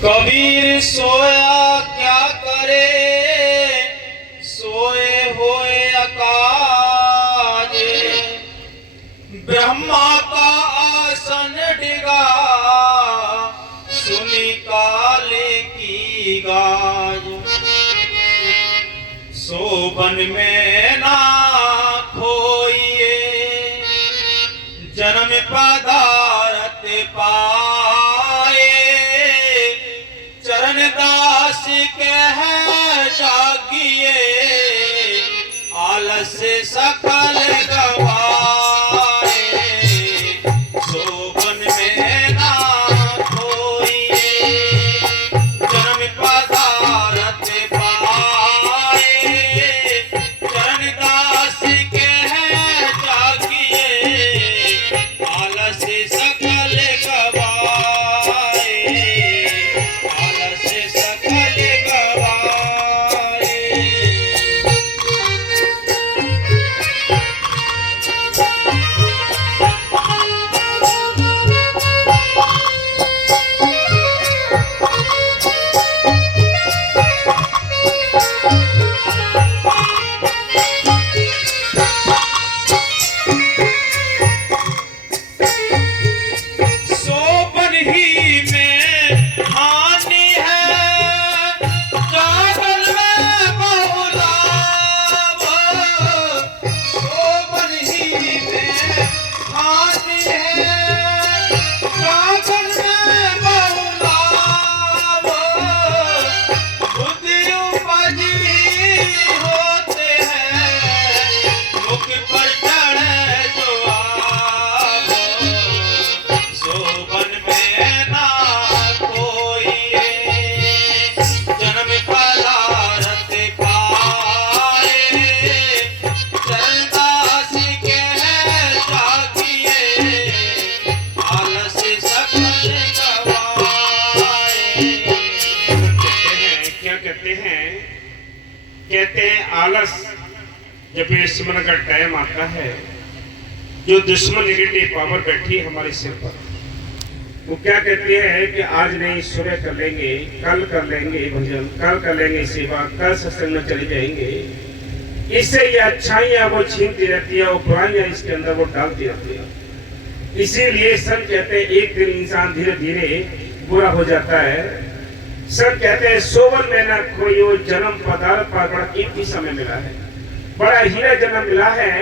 कबीर सोया क्या करे, सोए होए अकाज। ब्रह्मा का आसन डिगा, सुनी काले की गाज। सोबन में ना खोइए, जन्म पदारत पाए। चरण दास कह जागिए, आलस सकल गवाए। सोबन में ना खोइए, जन्म पदारत पाए। चरण दास कह जागिए, आलस सकल गवाए। आलस सकल गवाए। सोबन ही में हानि है, जागल में बहुलाभ। सोबन ही में हानि है, जागल में बहुलाभ। बुद्धि उपजी होते हैं, मुख पर चढ़े जो आभ। सोबन में ना खोइए, जन्म पदारत पाए। चरण दास कह जागिए, आलस सकल गवाए। क्या कहते हैं? कहते हैं आलस जब ये स्मरण का टाइम आता है, जो दुश्मन नेगेटिव पावर बैठी है हमारे सिर पर, वो क्या कहते हैं कि आज नहीं, सुबह कर लेंगे, कल कर लेंगे भजन, कल कर लेंगे सेवा, कल सत्संग में चले जाएंगे। इससे ये अच्छाइयां वो छीनती रहती है, वो बुराइयां इसके अंदर वो डालती रहती है। इसीलिए संत कहते हैं एक दिन इंसान धीरे धीरे बुरा हो जाता है। संत कहते हैं सोबन में ना कोई वो जन्म पदार्थ पर बड़ा कीमती समय मिला है, बड़ा हीरा जन्म मिला है।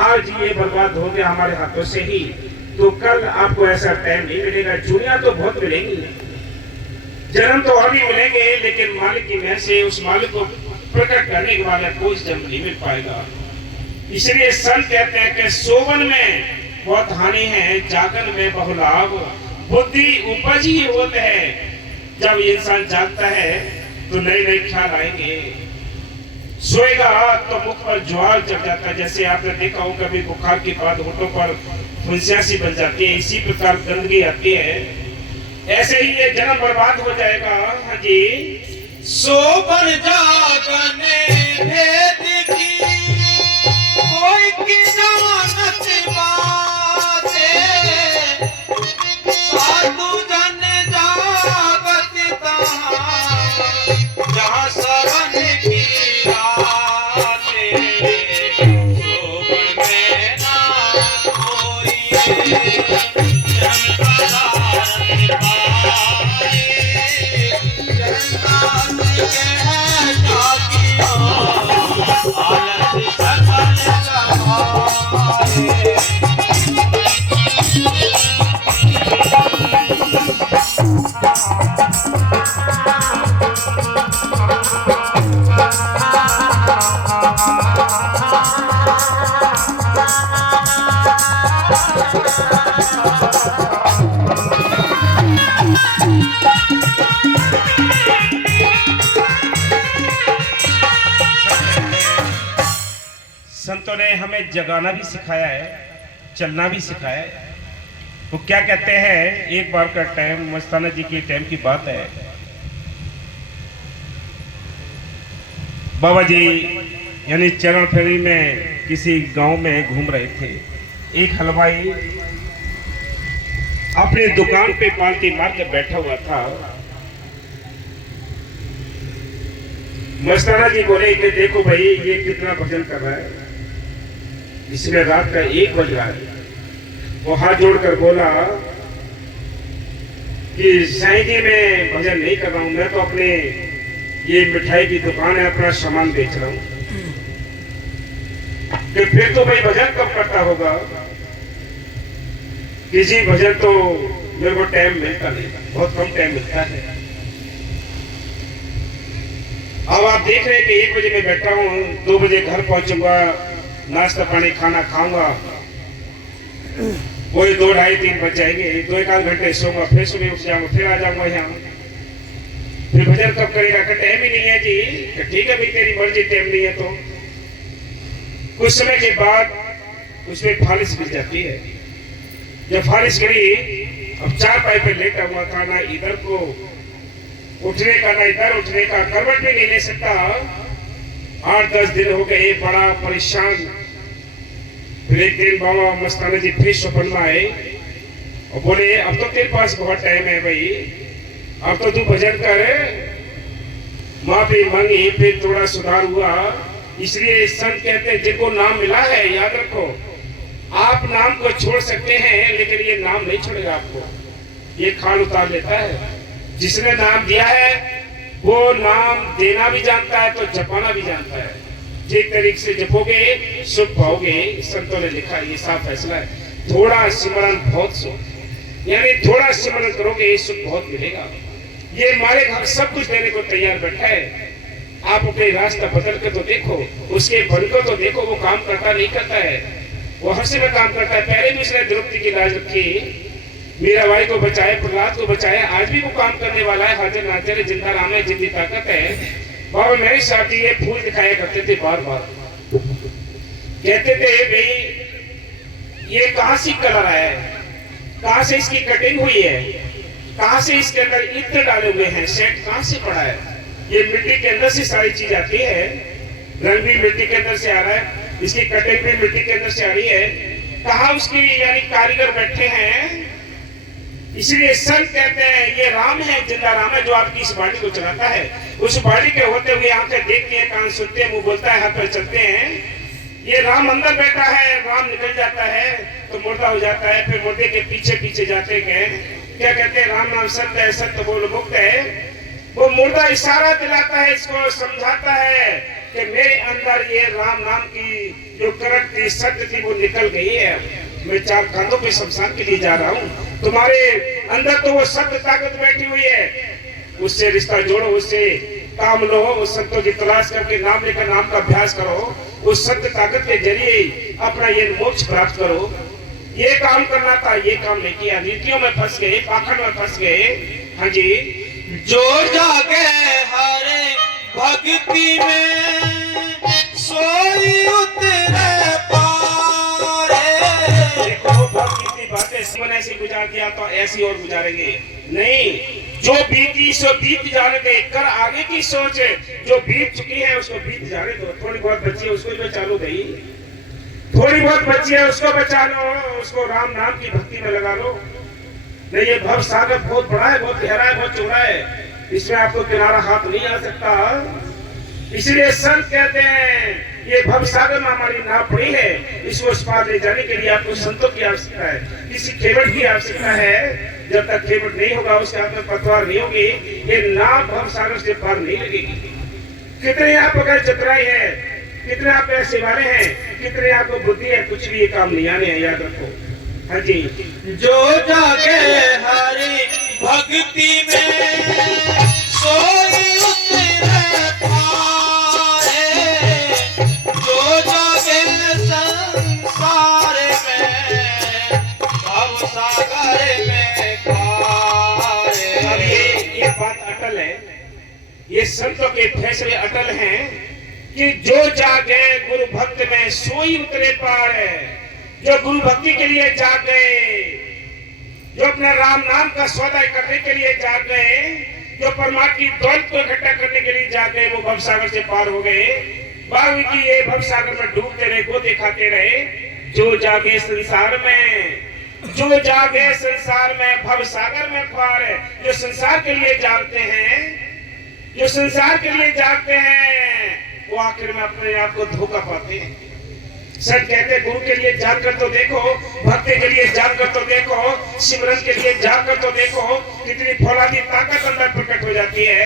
आज ये बर्बाद हो गया हमारे हाथों से ही, तो कल आपको ऐसा टाइम नहीं मिलेगा। दुनिया तो बहुत मिलेंगी, जन्म तो अभी मिलेंगे, लेकिन मालिक की मेहर से उस मालिक को प्रकट करने के बाद कोई जन्म नहीं मिल पाएगा। इसलिए संत कहते हैं कि सोबन में बहुत हानि है, जागन में बहुलाभ। बुद्धि उपज ही होते है, जब इंसान जागता है तो नए नए ख्याल आएंगे। सोएगा तो मुख पर ज्वार चढ़ जाता है, जैसे आपने देखा हो कभी बुखार के बाद होठों पर फुंसियां सी बन जाती है, इसी प्रकार गंदगी आती है। ऐसे ही ये जन्म बर्बाद हो जाएगा। हाँ जी। सोबन जागन भेद की, कोई की जानत बाते। साधु जन जागत तहाँ, जहाँ सबन की राते। सोबन में ना खोइए, जन्म पदारत पाए। चरण दास कह जागिए, आलस सकल गवाए। संतों ने हमें जगाना भी सिखाया है, चलना भी सिखाया है। वो क्या कहते हैं, एक बार का टाइम, मस्ताना जी के टाइम की बात है। बाबा जी यानी चरण फेरी में किसी गांव में घूम रहे थे। एक हलवाई अपनी दुकान पे पालती मार के बैठा हुआ था। मस्ताना जी बोले कि देखो भाई ये कितना भजन कर रहा है, इसमें रात का 1 बज रहा है। वो हाथ जोड़कर बोला कि साईं जी मैं भजन नहीं कर रहा हूं, मैं तो अपने ये मिठाई की दुकान है, अपना सामान बेच रहा हूं। कि फिर तो भाई भजन कब करता होगा? किसी भजन तो मेरे को टाइम मिलता नहीं, बहुत कम टाइम मिलता है। अब आप देख रहे हैं कि 1 बजे मैं बैठा हूँ, 2 बजे घर पहुंचूंगा, नाश्ता पानी खाना खाऊंगा, वही 2, 2:30, 3 बज जाएंगे। 2-1 घंटे सोऊंगा, फिर सुबह उठ जाऊंगा, फिर आ जाऊंगा यहाँ। फिर भजन कब करेगा? का टाइम ही नहीं है जी। ठीक है भाई, तेरी मर्जी, टाइम नहीं है तो। कुछ समय के बाद उसमें फालिश गिर जाती है। जब फालिश गिरी, अब 4 पाई पे लेटा हुआ था, ना इधर को उठने का ना इधर उठने का, करवट भी नहीं ले सकता। 8-10 दिन हो गए, बड़ा परेशान। फिर एक दिन बाबा मस्ताना जी फिर स्वप्न में आए और बोले अब तो तेरे पास बहुत टाइम है भाई, अब तो तू भजन कर। माफी मांगी, फिर थोड़ा सुधार हुआ। इसलिए संत कहते हैं जिनको नाम मिला है, याद रखो, आप नाम को छोड़ सकते हैं लेकिन ये नाम नहीं छोड़ेगा आपको, ये खाल उतार लेता है। जिसने नाम दिया है वो नाम देना भी जानता है तो जपाना भी जानता है। जिस तरीके से जपोगे सुख पाओगे, संतों ने लिखा, ये साफ फैसला है। थोड़ा सिमरन बहुत सुख, यानी थोड़ा सिमरन करोगे सुख बहुत मिलेगा। ये मारे घर सब कुछ देने को तैयार बैठा है। आप अपने रास्ता बदल के तो देखो, उसके बल को तो देखो, वो काम करता नहीं करता है, वो हर समय काम करता है। पहले भी उसने द्रौपदी की लाज रखी, मीराबाई को बचाए, प्रहलाद को बचाया, आज भी वो काम करने वाला है। हाजिर नाजिर है, जिंदा राम है, जिंदी ताकत है। बाबा मेरी साथी ये फूल दिखाया करते थे, बार बार कहते थे भाई ये कहां से कलर आया है, कहां से इसकी कटिंग हुई है, कहां से इसके अंदर इत्र डाले हुए हैं, सेट कहां से पड़ा है। ये मिट्टी के अंदर से सारी चीज आती है, रंग भी मिट्टी के अंदर से आ रहा है, इसकी कटिंग भी मिट्टी के अंदर से आ रही है। कहां उसकी यानी कारीगर बैठे हैं। इसलिए संत कहते हैं ये राम है, जिंदा राम है, जो आपकी इस बाड़ी को चलाता है। उस बाड़ी के होते हुए आंखें देखती हैं, कान सुनते हैं, मुंह बोलता है, हाथ पैर चलते हैं। ये राम अंदर बैठा है, राम निकल जाता है तो मुर्दा हो जाता है। फिर मुर्दे के पीछे पीछे जाते गए, क्या कहते हैं, राम नाम सत्य है, सत्य बोल मुक्त है। वो मुर्दा इशारा दिलाता है, इसको समझाता है कि मेरे अंदर ये राम नाम की जो करंट थी, सत्य थी, वो निकल गई है। मैं 4 कांधों पे शमशान के लिए जा रहा हूँ। तुम्हारे अंदर तो वो सत्य ताकत बैठी हुई है, उससे रिश्ता जोड़ो, उससे काम लो, उस संतों की तलाश करके नाम लेकर नाम का अभ्यास करो, उस सत्य ताकत के जरिए अपना ये मोक्ष प्राप्त करो। ये काम करना था, ये काम नहीं किया, नीतियों में फंस गए, पाखंड में फंस गए। हाँ जी, जो जागे हरे भक्ति में सोई उतरे पारे। देखो भक्ति की बातें जीवन ऐसे गुजार दिया तो ऐसी और गुजारेंगे नहीं। जो बीती सो बीत जाने दे, कर आगे की सोच। जो बीत चुकी है उसको बीत जाने दो। थोड़ी बहुत बची है उसको बचा लो भाई, थोड़ी बहुत बची है उसको बचा लो, उसको राम नाम की भक्ति में लगा लो। नहीं, ये भव सागर बहुत बड़ा है, बहुत गहरा है, बहुत चौड़ा है, इसमें आपको किनारा हाथ नहीं आ सकता। इसलिए संत कहते हैं ये भव सागर में हमारी नाव पड़ी है, इसको उस पार ले जाने के लिए आपको संतों की आवश्यकता है, किसी खेवट की आवश्यकता है। जब तक खेवट नहीं होगा, उसके हाथ में पतवार नहीं होगी, ये नाव भव सागर से पार नहीं लगेगी। कितने आप अगर चतुराई है, कितने आप ऐसे वाले हैं, कितने आपको बुद्धि है, कुछ भी ये काम नहीं आने हैं, याद रखो। हाँ जी, जो जागे हरि भक्ति में सोई उतरे पारे। जो जागे संसार में भव सागर में खारे। अब ये बात अटल है, ये संतों के फैसले अटल हैं कि जो जागे गुरु भक्त में सोई उतरे पार है। जो गुरु भक्ति के लिए जाग गए, जो अपने राम नाम का सौदा करने के लिए जाग गए, जो परमात्मा की दौलत को इकट्ठा करने के लिए जाग गए, वो भवसागर से पार हो गए। बाल्मीकि ये भवसागर में डूबते रहे, गोते खाते रहे। जो जागे संसार में, जो जागे संसार में भवसागर में पार है। जो संसार के लिए जागते हैं जो संसार के लिए जागते हैं वो आखिर में अपने आप को धोखा पाते हैं। संत कहते गुरु के लिए जाग कर तो देखो, भक्ति के लिए जाग कर तो देखो, सिमरन के लिए जाग कर तो देखो, कितनी फौलादी ताकत अंदर प्रकट हो जाती है।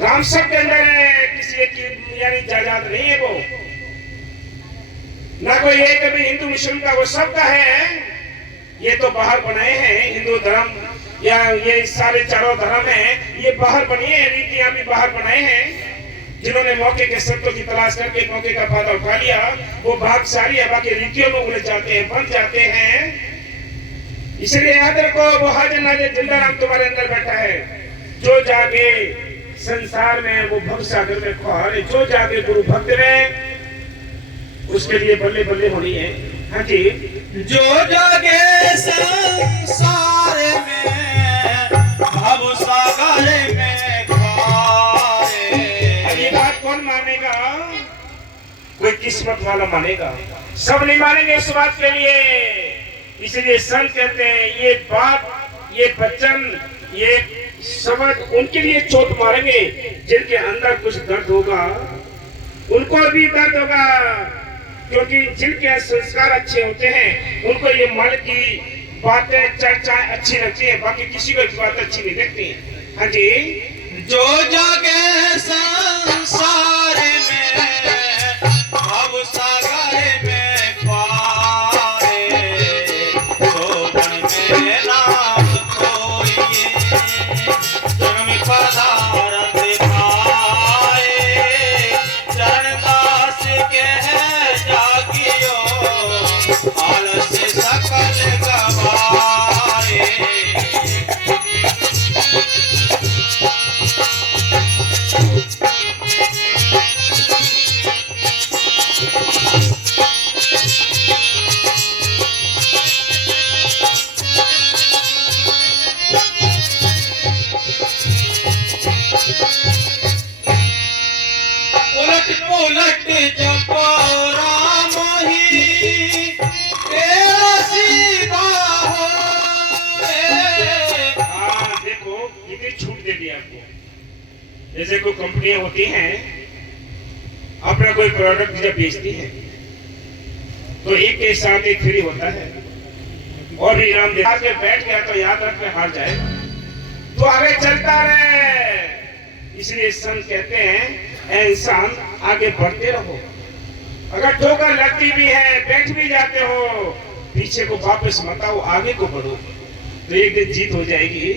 राम सब के अंदर है, किसी एक की यानी जायदाद नहीं है वो, ना कोई एक भी हिंदू मुस्लिम का, वो सबका है। ये तो बाहर बनाए हैं हिंदू धर्म या ये सारे चारों धर्म हैं, ये बाहर बनी है, रीतियां भी बाहर बनाए हैं। जिन्होंने मौके के संतों की तलाश करके मौके का फायदा उठा लिया वो भाग्यशाली है, बाकी रीतियों में उलझ जाते हैं, बन जाते हैं। इसलिए याद रखो वो हाजिर नाजिर जिंदा राम तुम्हारे अंदर बैठा है। जो जागे संसार में वो भव सागर में खुआरे, जो जागे गुरु भक्त में उसके लिए बल्ले बल्ले होनी है। हाँ जी, जो जागे संसार में भव सागर में कौन मानेगा? कोई किस्मत वाला मानेगा, सब नहीं मानेंगे इस बात के लिए। इसलिए संत कहते हैं ये बात, ये वचन, ये शब्द उनके लिए चोट मारेंगे जिनके अंदर कुछ दर्द होगा, उनको भी दर्द होगा, क्योंकि जिनके संस्कार अच्छे होते हैं उनको ये मन की बातें चर्चाएं अच्छी लगती है, बाकी किसी को बात अच्छी नहीं लगती। हाँ जी, जो जागे संसार में भव सागर में पाए, शोभन में नाम कोई जन्म पदारथ पाए। चरणदास के जागियो आलस सकल गवाए। उलट जपो राम ही तेरा सीधा हो। हाँ देखो कितनी छूट दे दी आपको। जैसे कोई कंपनियां होती हैं अपना कोई प्रोडक्ट जब बेचती है तो एक के साथ एक फ्री होता है, और भी इनाम दे के बैठ गया तो याद रख में हार जाएगा, तो आगे चलता रहे। इसलिए संत कहते हैं ऐ इंसान आगे बढ़ते रहो, अगर ठोकर लगती भी है, बैठ भी जाते हो, पीछे को वापस मत आओ, आगे को बढ़ो, तो एक दिन जीत हो जाएगी।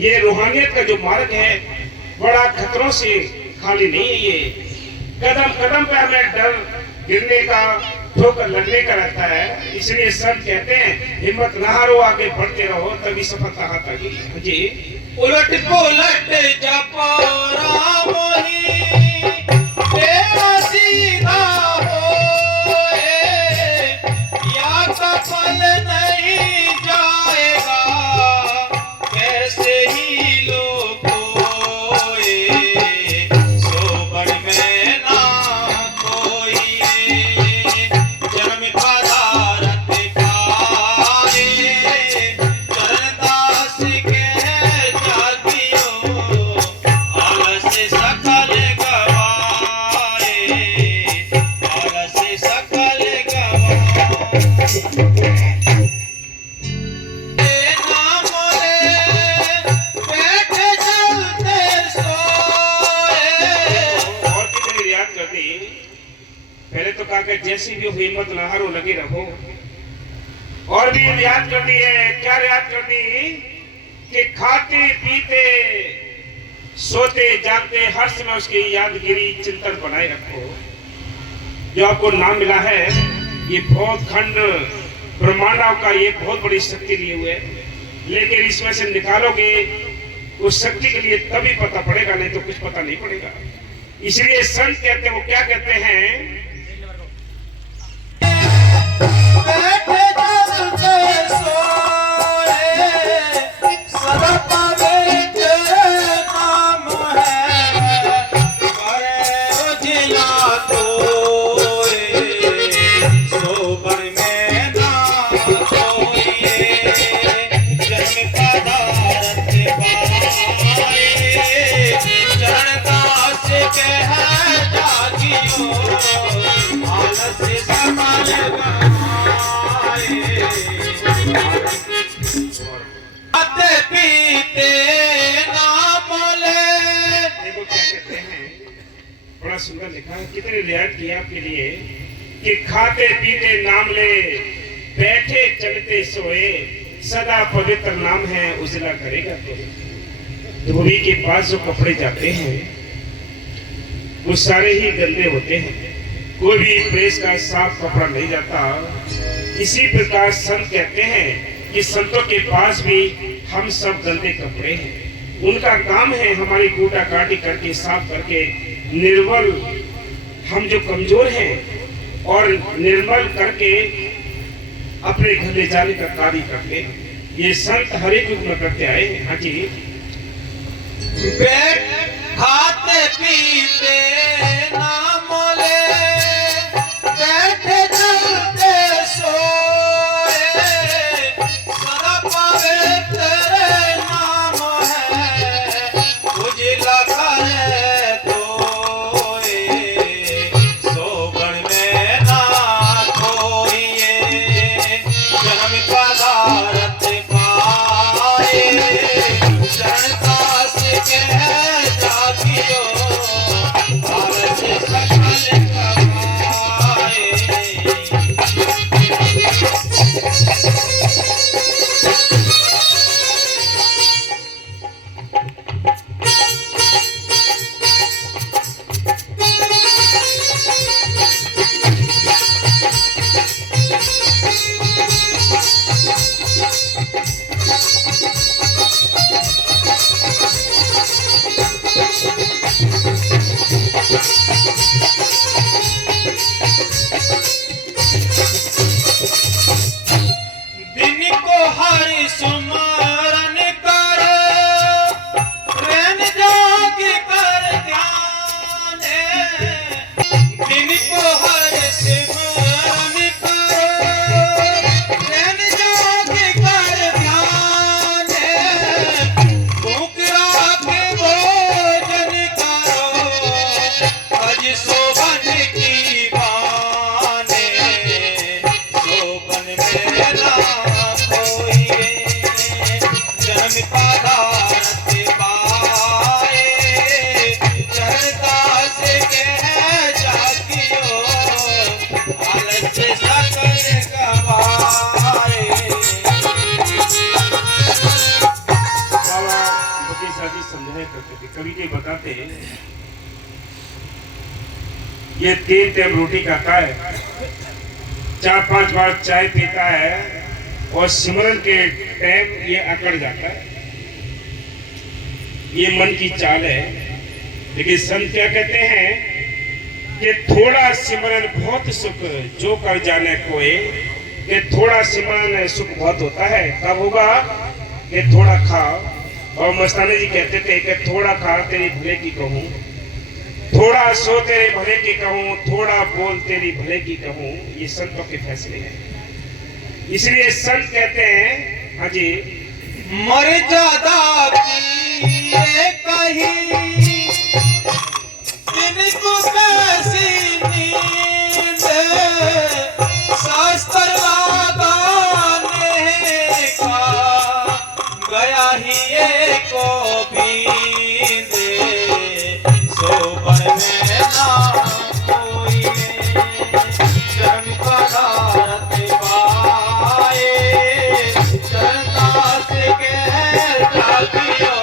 ये रूहानियत का जो मार्ग है बड़ा खतरों से खाली नहीं है। ये कदम कदम पे हमें डर गिरने का, ठोकर लगने का रहता है। इसलिए संत कहते हैं हिम्मत ना हारो, आगे बढ़ते रहो, तभी सफलता हाथ आएगी। जी, उलट पुलट जपो राम ही तेरा सीधा हो। या सफल नहीं जाएगा कैसे ही लोग कोई, सोबर में ना कोई जन्म पदारथ पाए। चरणदास के जागियो आलस सकल गवाए, आलस सकल गवाए। नाम ले बैठे चलते सोए। और कितनी रियाद कर दी। पहले तो कहा कि जैसी भी हो हिम्मत ना हारो, लगे रहो। और भी रियाद कर दी है। क्या रियाद कर दी कि खाते पीते सोते जागते हर समय उसकी यादगिरी चिंतन बनाए रखो। जो आपको नाम मिला है ये बहुत खंड ब्रह्मांडों का ये बहुत बड़ी शक्ति लिए हुए, लेकिन इसमें से निकालोगे उस शक्ति के लिए तभी पता पड़ेगा, नहीं तो कुछ पता नहीं पड़ेगा। इसलिए संत कहते हैं, वो क्या कहते हैं, बैठे चलते सोए सदा पवित्र नाम है, करे उजिया कोई सोबर में ना कोई जन्म पदारथ पाए। बड़ा सुंदर लिखा है, कितनी रियायत की आपके लिए कि खाते पीते नाम ले, बैठे चलते सोए, सदा पवित्र नाम है, उजला करेगा तो। धोबी के पास जो कपड़े जाते हैं वो सारे ही गंदे होते हैं, कोई भी प्रेस का साफ कपड़ा नहीं जाता। इसी प्रकार संत कहते हैं कि संतों के पास भी हम सब गंदे कपड़े हैं। उनका काम है हमारी कूटा काटी करके साफ करके निर्मल, हम जो कमजोर हैं और निर्मल करके अपने घर ले जाने का कार्य करते हैं। ये संत हर एक युग में करते आए हैं। हाँ जी, बैठ खाते पीते नाम ले, बैठे चलते सोए, सदा पवित्र नाम है, उजला करे कोई, सोबन में ना कोई, जन्म पदारथ पाए, शरण दास के जागियो, आलस सकल कमाए। दिन को हरि सुमरन कर, रैन जाग कर ध्यान, दिन को हरि सुमरन कर, रैन जाग कर ध्यान, भूख राखे भोजन करो, अज शोभन की बाने, शोभन में ना कोई, जन्म पदारथ पाए, चरणदास के जागियो, आलस सकल गवाए। बाबा बड़ी शादी समझाया करते थे। कभी के बताते हैं ये 3 टाइम रोटी खाता है, 4-5 बार चाय पीता है और सिमरन के टाइम ये अकड़ जाता है। ये मन की चाल है। लेकिन संत क्या कहते हैं कि थोड़ा सिमरन बहुत सुख जो कर जाने कोई, कि थोड़ा सिमरन सुख बहुत होता है। कब होगा कि थोड़ा खा। और मस्तानी जी कहते थे कि थोड़ा खा तेरी भले की कहूँ, थोड़ा सो तेरे भले की कहूँ, थोड़ा बोल तेरी भले की कहूँ। ये संतों के फैसले हैं। इसलिए संत कहते हैं, हाँ जी, मर्यादा की ये कही, इनको कैसी नींद, शास्त्र लगाने का गया ही ये को बींद, शोभन में ना कोई, जन्म पदारथ पाए, चरणदास के जागियो,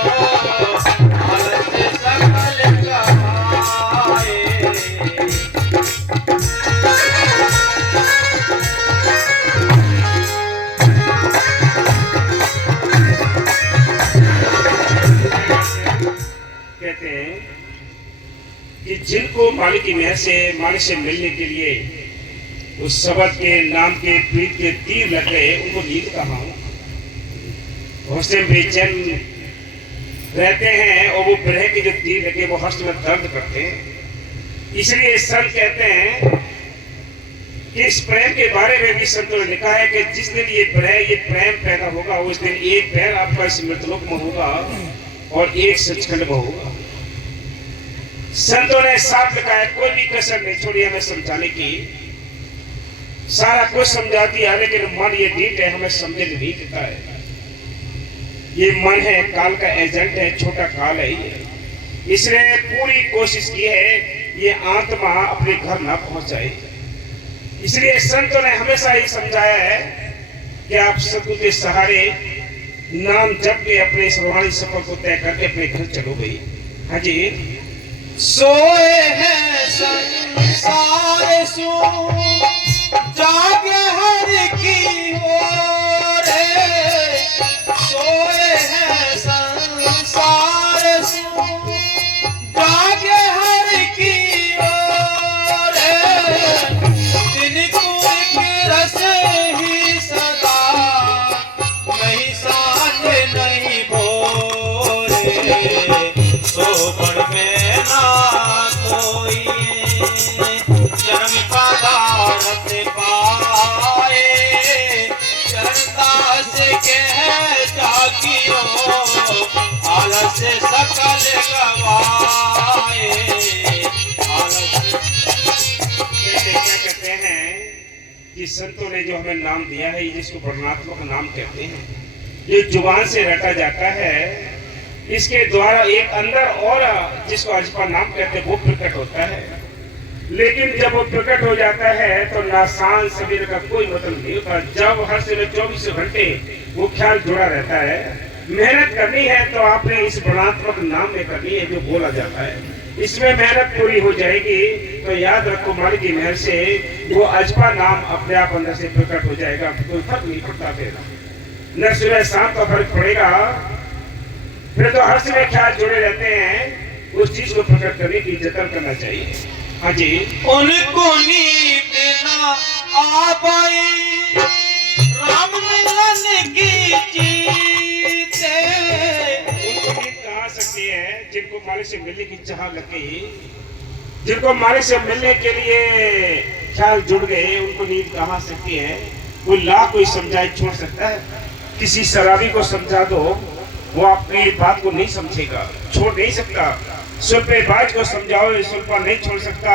आलस सकल गवाए। कहते हैं कि जिनको मालिक की मेहर से, मालिक से मिलने के लिए उस शब्द के नाम के प्रीत के तीर लग गए, उनको नींद कहाँ हौसले बेचैन रहते हैं और वो ब्रह के जो तीर लगे वो हस्त में दर्द करते हैं। इसलिए संत कहते हैं कि इस प्रेम के बारे में भी संतों ने लिखा है कि जिस दिन ये प्रेम पैदा होगा उस दिन एक पैर आपका इस मृतलोक में होगा और एक सचखंड में होगा। संतों ने साफ लिखा है, कोई भी कसर नहीं छोड़ी हमें समझाने की, सारा कुछ समझा दिया, लेकिन मन ये ढीठ है, हमें समझने नहीं देता है। ये मन है, काल का एजेंट है, छोटा काल है ये। इसने पूरी कोशिश की है ये आत्मा अपने घर ना पहुंच जाए। इसलिए संतों ने हमेशा ही समझाया है कि आप सतगुरु के सहारे नाम जप के अपने इस रूहानी सफर को तय करके अपने घर चलो गई। हाँ जी। सोए हैं संसार सो जागे हर की ओर, सोए हैं संसार सो जागे हर की ओर, जिनको एक रस ही सदा नहीं सांझ नहीं भोरे, सोबड़ में ना कोई जन्म का दारत पाए, चरणदास के जागियो आलस सकल गवाए, आलस। क्या कहते हैं कि संतों ने जो हमें नाम दिया है, जिसको वर्णात्मक नाम कहते हैं, ये जुबान से रटा जाता है, इसके द्वारा एक अंदर और जिसको अजपा नाम कहते हैं वो प्रकट होता है। लेकिन जब वो प्रकट हो जाता है तो नासान सवेरे का कोई मतलब नहीं होता। जब हर समय 24 घंटे वो ख्याल जुड़ा रहता है। मेहनत करनी है तो आपने इस वर्णात्मक नाम में करनी है जो बोला जाता है। इसमें मेहनत पूरी हो जाएगी तो याद रखो मालिक की मेहर से वो अजपा नाम अपने आप अंदर से प्रकट हो जाएगा। कोई फर्क नहीं पड़ता, फिर न सुबह शाम का फर्क पड़ेगा। फिर तो हर समय ख्याल जुड़े रहते हैं। उस चीज को प्रकट करने की जतन करना चाहिए। हाँ जी। उनको नींद ना आ पाई राम मिलन की जीते, उनको नींद कहाँ सकती है जिनको मालिक से मिलने की चाह लगी, जिनको मालिक से मिलने के लिए ख्याल जुड़ गए, उनको नींद कहाँ सकती है। कोई लाख कोई समझाए छोड़ सकता है। किसी शराबी को समझा दो वो आपकी बात को नहीं समझेगा, छोड़ नहीं सकता। सुल्फेबाज को समझाओ ये सुल्फा नहीं छोड़ सकता।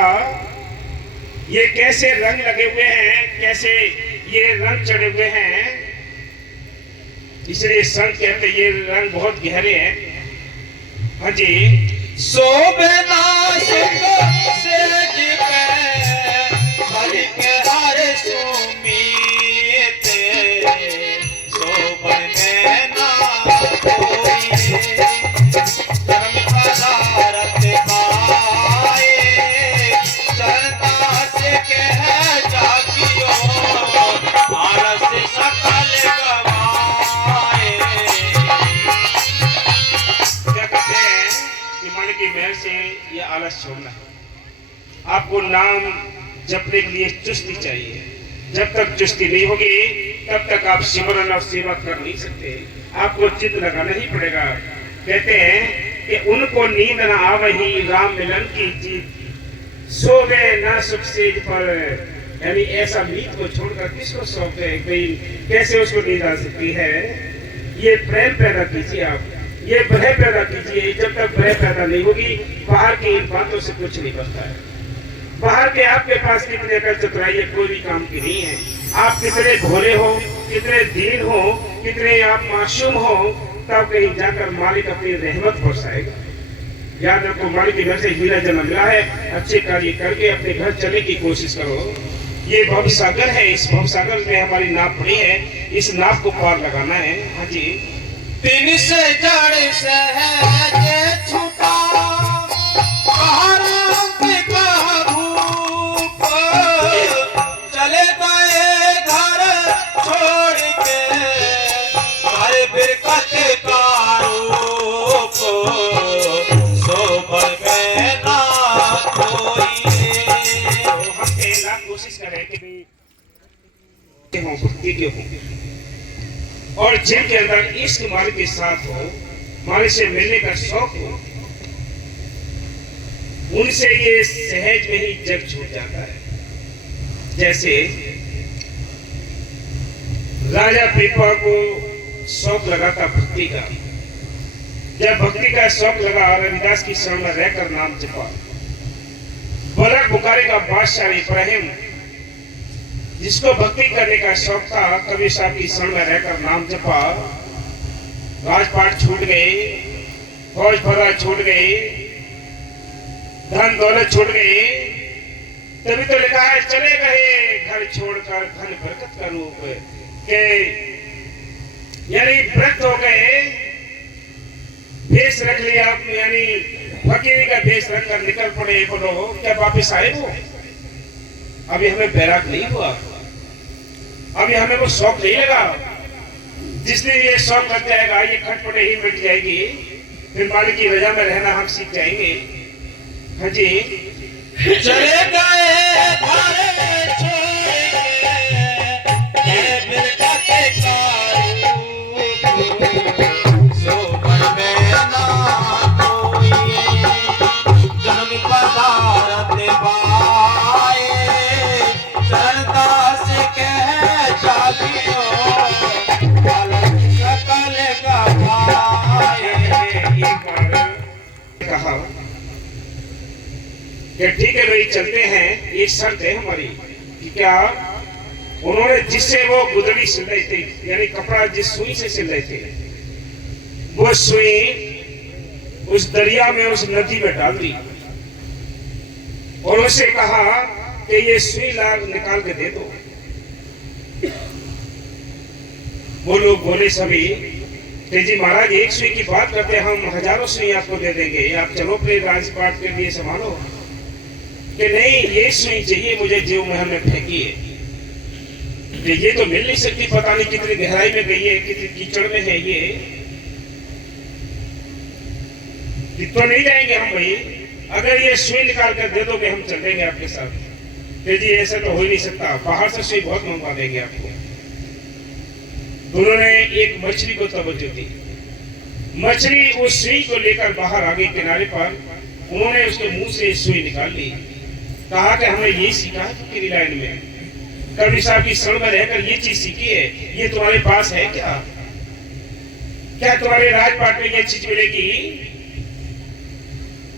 ये कैसे रंग लगे हुए हैं, कैसे ये रंग चढ़े हुए हैं, इसलिए संत कहते ये रंग बहुत गहरे हैं। हाँ जी। शोभना सुख सेज पे मलिक हर सुमीते, शोभन में ना कोई धर्म का दारत पाए, चरणदास के जागियो आलस सकल गवाए। क्या कहते हैं कि मालिक की मेहर से ये आलस छोड़ना है। आपको नाम जपने के लिए चुस्ती चाहिए। जब तक चुस्ती नहीं होगी तब तक आप सिमरन और सेवा कर नहीं सकते। आपको चित्त लगाना ही पड़ेगा। कहते हैं कि उनको नींद न आवही राम मिलन की जीत, सोवे न सुख सेज पर। यानी ऐसा नींद को छोड़कर किसको सौंपे, कैसे उसको नींद आ सकती है। ये प्रेम पैदा कीजिए, आप ये भय पैदा कीजिए। जब तक भय पैदा नहीं होगी बाहर की इन बातों से कुछ नहीं बनता है। बाहर के आपके पास कितने का चतुराई कोई भी काम की नहीं है। आप कितने भोले हो, कितने दीन हो, कितने आप मासूम हो, तब कहीं जाकर मालिक अपनी रहमत बरसाएगा। याद रखो मालिक की घर से हीरा जन्म मिला है। अच्छे कार्य करके अपने घर चले की कोशिश करो। ये भवसागर है, इस भवसागर में हमारी नाव पड़ी है, इस नाव को पार लगाना है। हाँ जी। दिन से जड़ सहज छूटा भूप, चले गए घर छोड़ के हर बिरकत का रूप, सोबर में ना कोई। हम पहला कोशिश करें कि भाई भक्ति के हो और जिनके अंदर इश्क मालिक के साथ हो, मालिक से मिलने का शौक हो, उनसे ये सहज में ही जग छूट जाता है। जैसे राजा पीपा को शौक लगा था भक्ति का। जब भक्ति का शौक लगा रविदास की शरण में रहकर नाम जपा। बलक बुखारी का बादशाह इब्राहिम जिसको भक्ति करने का शौक था, कबीर साहब की शरण में रहकर नाम जपा। राजपाट छूट गए, फौज फौजा छूट गई, धन दौलत छूट गई, तभी तो लिखा है चले गए घर छोड़कर धन बरकत का रूप के, यानी वृद्ध हो गए, भेष रख लिया, यानी फकीरी का भेष रख कर निकल पड़े। बोलो क्या वापिस आए वो? अभी हमें बैराग नहीं हुआ, अभी हमें वो शौक नहीं लगा। जिस दिन ये शौक लग जाएगा, ये खटपटे ही मिट जाएगी, फिर मालिक की रजा में रहना हम सीख जाएंगे। हाँ जी, चले गए घर छोड़ के बिरकत का रूप, सोबर में ना कोई जन्म पदारत पाए, चरणता से कह चालियो बालक सकल गवाए। कहा कि ठीक है भाई चलते हैं, एक शर्त है हमारी कि क्या उन्होंने जिससे वो गुदड़ी सिल रही थी, यानी कपड़ा जिस सुई से सिल रहे थे, वो सुई उस दरिया में, उस नदी में डाल दी और उसे कहा कि ये सुई ला निकाल के दे दो। वो लोग बोले सभी कि जी महाराज एक सुई की बात करते, हम हजारों सुई आपको दे देंगे, आप चलो अपने राजपाट के लिए संभालो। कि नहीं, ये सुई चाहिए मुझे जो महल में फेंकी है, ये तो मिल नहीं सकती, पता नहीं कितनी गहराई में गई है, कितनी कीचड़ में है ये, तो नहीं जाएंगे हम भाई, अगर ये सुई निकाल कर दे दोगे हम चलेंगे आपके साथ। कि जी ऐसा तो हो ही नहीं सकता, बाहर से सुई बहुत मंगवा देंगे आपको। दोनों ने एक मछली को तवज्जो दी, मछली उस सुई को लेकर बाहर आ गई किनारे पर, उन्होंने उसके मुंह से सुई निकाल ली। कहा कि हमने यही सीखा है फकीरी लाइन में, कवि साहब की शरण में रहकर ये चीज सीखी है, ये तुम्हारे पास है क्या? क्या तुम्हारे राजपाट में ये चीज मिलेगी?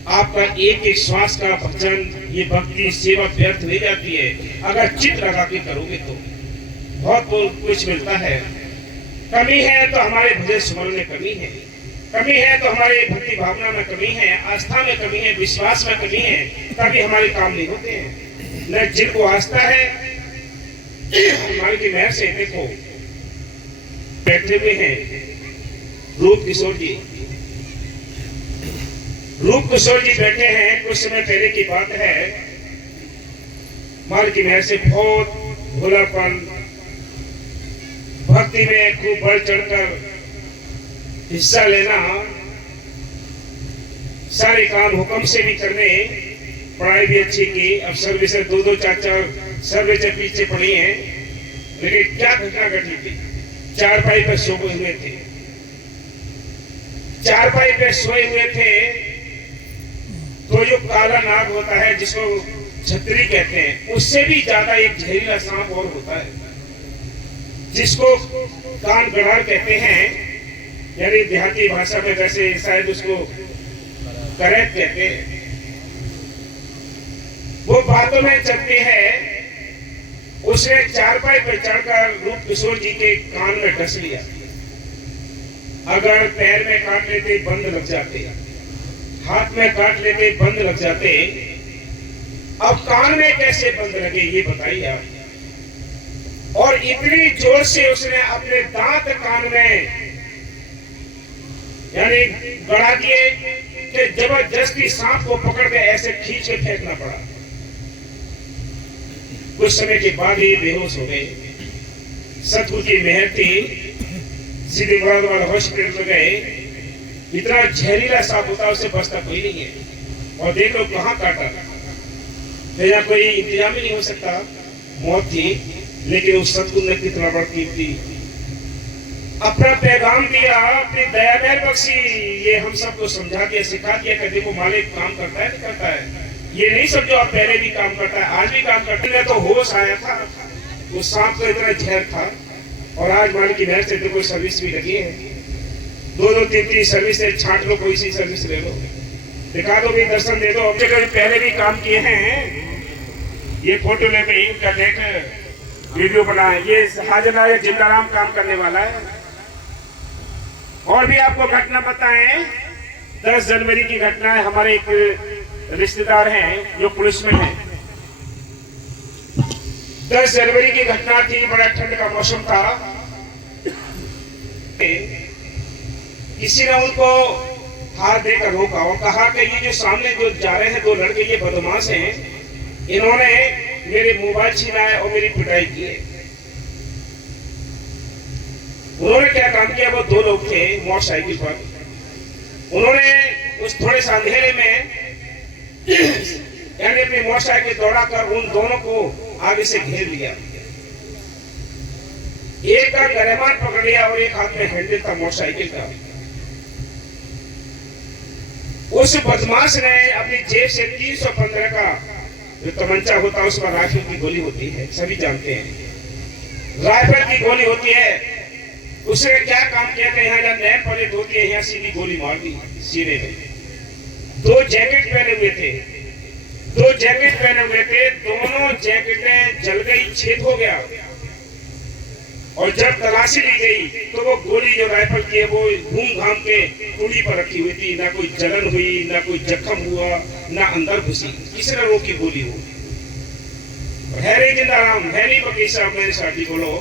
आपका एक एक श्वास का भजन, ये भक्ति सेवा व्यर्थ नहीं जाती है अगर चित्त लगा के करोगे तो बहुत कुछ मिलता है। कमी है तो हमारे भजन स्मरण में कमी है, कमी है तो हमारे भक्ति भावना में कमी है, आस्था में कमी है, विश्वास में कमी है, तभी हमारे काम नहीं होते हैं। न जिनको आस्था है, हमारी की मेहर से देखो बैठे हुए हैं रूप किशोर जी, रूप किशोर जी बैठे हैं। कुछ समय पहले की बात है, माल की मेहर से बहुत भोलापन, भक्ति में खूब बढ़ चढ़कर हिस्सा लेना, सारे काम हुक्म से भी करने, पढ़ाई भी अच्छी की, अब सर्वे से 2-2 4-4 सर्वे से पीछे पड़ी हैं। लेकिन क्या घटना घटी थी, चारपाई पर सोए हुए थे, चारपाई पे सोए हुए थे तो जो काला नाग होता है जिसको छतरी कहते हैं, उससे भी ज्यादा एक जहरीला सांप और होता है जिसको कान गड़ार कहते हैं, यानी देहाती भाषा में वैसे शायद उसको करेक्ट कहते हैं। वो बातों में चलती है, उसने चारपाई पर चढ़कर रूप किशोर जी के कान में डस लिया। अगर पैर में काट लेते बंद लग जाते, हाथ में काट लेते बंद लग जाते, अब कान में कैसे बंद लगे ये बताइए आप। और इतनी जोर से उसने अपने दांत कान में यानी गड़ा दिए कि जबरदस्ती सांप को पकड़ के ऐसे खींच के फेंकना पड़ा। कुछ समय के बाद ही बेहोश हो गए। सतगुरु की मेहर थी, सीधे मुरादाबाद हॉस्पिटल में गए। इतना जहरीला सांप होता उससे बचता कोई नहीं है। और देख लो कहाँ काटा, मेरा कोई इंतजाम ही नहीं हो सकता, मौत थी। लेकिन उस सतगुरु ने कितना बड़ा कीमती अपना पैगाम दिया, अपनी दया मेहर बख्शी, ये हम सबको समझा दिया, सिखा दिया कि देखो मालिक काम करता है, नहीं करता है। ये नहीं समझो आप पहले भी काम करता है, आज भी काम करता है। तो होश आया था, उस सांप को इतना जहर था। और आज मालिक की मेहर से देखो सर्विस भी लगी है, 2-2 3-3 सर्विस है, छांट लो, कोई सी सर्विस ले लो, दिखा दो भी, दर्शन दे दो। पहले भी काम किए हैं, ये फोटो लेके इंटरनेट वीडियो बना है। ये हाजर जिंदाराम काम करने वाला है। और भी आपको घटना बताएं, 10 जनवरी की घटना है। हमारे एक रिश्तेदार हैं जो पुलिस में हैं। 10 जनवरी की घटना थी, बड़ा ठंड का मौसम था। किसी ने उनको हाथ देकर रोका और कहा कि ये जो सामने जो जा रहे हैं 2 लड़के, ये बदमाश हैं, इन्होंने मेरे मोबाइल छीना है और मेरी पिटाई की है। उन्होंने क्या काम किया, वो 2 लोग थे मोटरसाइकिल पर। उन्होंने उस थोड़े से अंधेरे में यानी अपनी मोटरसाइकिल दौड़ाकर उन दोनों को आगे से घेर लिया। एक का गरेमान पकड़ लिया और एक हाथ में हैंडल था मोटरसाइकिल का। उस बदमाश ने अपनी जेब से 315 का जो तमंचा होता है, उसमें राइफल की गोली होती है, सभी जानते हैं राइफल की गोली होती है। उसने क्या काम किया कि यहाँ जहाँ नेम प्लेट होती है, यहाँ सीधी गोली मार दी सीने में। 2 जैकेट पहने हुए थे, 2 जैकेट पहने हुए थे, दोनों जैकेटें जल गई, छेद हो गया। और जब तलाशी ली गई तो वो गोली जो राइफल की है वो घूम घाम के टूली पर रखी हुई थी। ना कोई जलन हुई, ना कोई जख्म हुआ, ना अंदर घुसी। किसने रोकी गोली? हो हैरी जिंदाराम, हैरी वकील साहब मेरे साथी बोलो।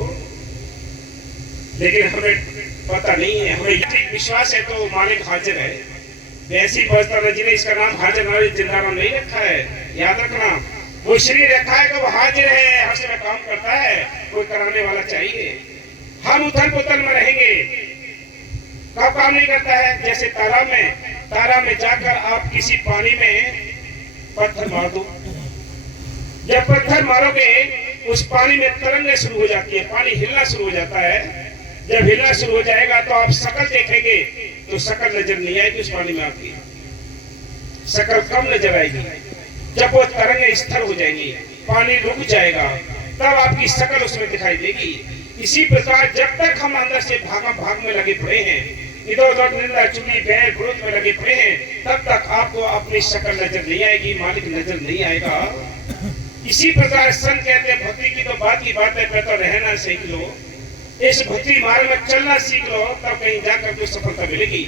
लेकिन हमें पता नहीं है, हमें ठीक विश्वास है तो मालिक हाजिर है। वैसी बस्तर जी ने इसका नाम हाजिर जिंदाराम नहीं रखा है, याद रखना। वो श्री रखा है तो वो हाजिर है, हर समय काम करता है, कोई कराने वाला चाहिए। हम उथल पुथल में रहेंगे, कब काम नहीं करता है? जैसे तालाब में जाकर आप किसी पानी में पत्थर मार दो। जब पत्थर मारोगे उस पानी में तरंगें शुरू हो जाती है, पानी हिलना शुरू हो जाता है। जब हिलना शुरू हो जाएगा तो आप शकल देखेंगे तो शकल नजर नहीं आएगी, उस पानी में आपकी शकल कम नजर आएगी। जब वो तरंगें स्थिर हो जाएंगी, पानी रुक जाएगा, तब आपकी शकल उसमें दिखाई देगी। इसी प्रकार जब तक हम अंदर से भाग में लगे पड़े हैं, इधर उधर निंदा चुगली बैर विरोध में लगे पड़े हैं, तब तक आपको अपनी शकल नजर नहीं आएगी, मालिक नजर नहीं आएगा। इसी प्रकार संत कहते हैं भक्ति की तो बात की बात है, तो रहना सीख लो, इस भक्ति मार्ग में चलना सीख लो, तब कहीं जाकर तो सफलता मिलेगी।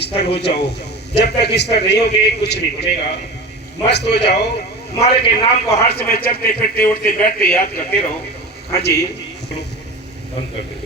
स्थिर हो जाओ, जब तक स्थिर नहीं होगे कुछ नहीं बनेगा। मस्त हो जाओ, मालिक के नाम को हर समय चलते फिरते उठते बैठते याद करते रहो। हाँ जी, बंद कर दे।